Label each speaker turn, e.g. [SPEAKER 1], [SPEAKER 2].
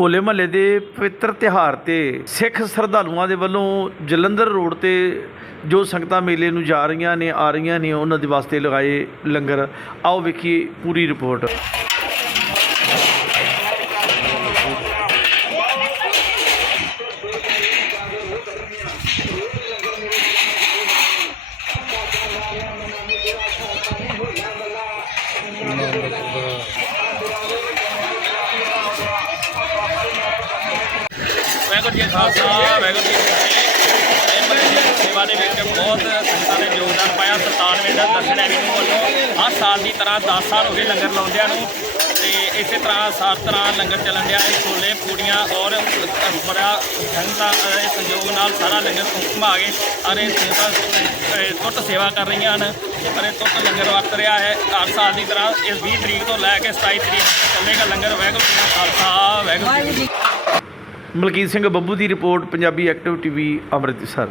[SPEAKER 1] ਹੋਲੇ ਮਹੱਲੇ ਦੇ ਪਵਿੱਤਰ ਤਿਹਾਰ ਤੇ ਸਿੱਖ ਸ਼ਰਧਾਲੂਆਂ ਦੇ ਵੱਲੋਂ ਜਲੰਧਰ ਰੋਡ ਤੇ ਜੋ ਸੰਗਤਾਂ ਮੇਲੇ ਨੂੰ ਜਾ ਰਹੀਆਂ ਨੇ, ਆ ਰਹੀਆਂ ਨੇ, ਉਹਨਾਂ ਦੇ ਵਾਸਤੇ ਲਗਾਏ ਲੰਗਰ। ਆਓ ਵੇਖੀਏ ਪੂਰੀ ਰਿਪੋਰਟ।
[SPEAKER 2] ਵਾਹਿਗੁਰੂ ਜੀ ਖਾਲਸਾ ਵਾਹਿਗੁਰੂ ਜੀ ਸੇਵਾ ਦੇ ਵਿੱਚ ਬਹੁਤ ਸੰਗਤਾਂ ਨੇ ਯੋਗਦਾਨ ਪਾਇਆ। ਸੁਲਤਾਨ ਦਾ ਦਰਸ਼ਨ ਐਵੀਨਿਊ ਵੱਲੋਂ। ਹਰ ਸਾਲ ਦੀ ਤਰ੍ਹਾਂ 10 ਸਾਲ ਹੋ ਗਏ ਲੰਗਰ ਲਾਉਂਦਿਆਂ ਨੂੰ। ਤੇ ਇਸੇ ਤਰ੍ਹਾਂ ਸਾਰ ਤਰ੍ਹਾਂ ਲੰਗਰ ਚੱਲਣ ਡਿਆ। ਹੈ ਛੋਲੇ ਪੂੜੀਆਂ ਔਰ ਬੜਾ ਸੰਗਤਾਂ ਦੇ ਸੰਯੋਗ ਨਾਲ ਸਾਰਾ ਲੰਗਰ ਘੁੰਮਾ ਕੇ ਅਰੇ ਸੰਗਤਾਂ ਅਹ, ਟੁੱਟ ਸੇਵਾ ਕਰ ਰਹੀਆਂ ਹਨ। ਅਰੇ ਟੁੱਟ ਲੰਗਰ ਵਰਤ ਰਿਹਾ ਹੈ। ਹਰ ਸਾਲ ਦੀ ਤਰ੍ਹਾਂ ਇਸ 20 ਤਰੀਕ ਤੋਂ ਲੈ ਕੇ 27 ਤਰੀਕ ਤੱਕ ਚੱਲੇਗਾ ਲੰਗਰ। ਵਾਹਿਗੁਰੂ ਜੀ ਕਾ ਖਾਲਸਾ ਵਾਹਿਗੁਰੂ ਜੀ
[SPEAKER 1] ਮਲਕੀਤ ਸਿੰਘ ਬੱਬੂ ਦੀ report Punjabi active TV Amritsar.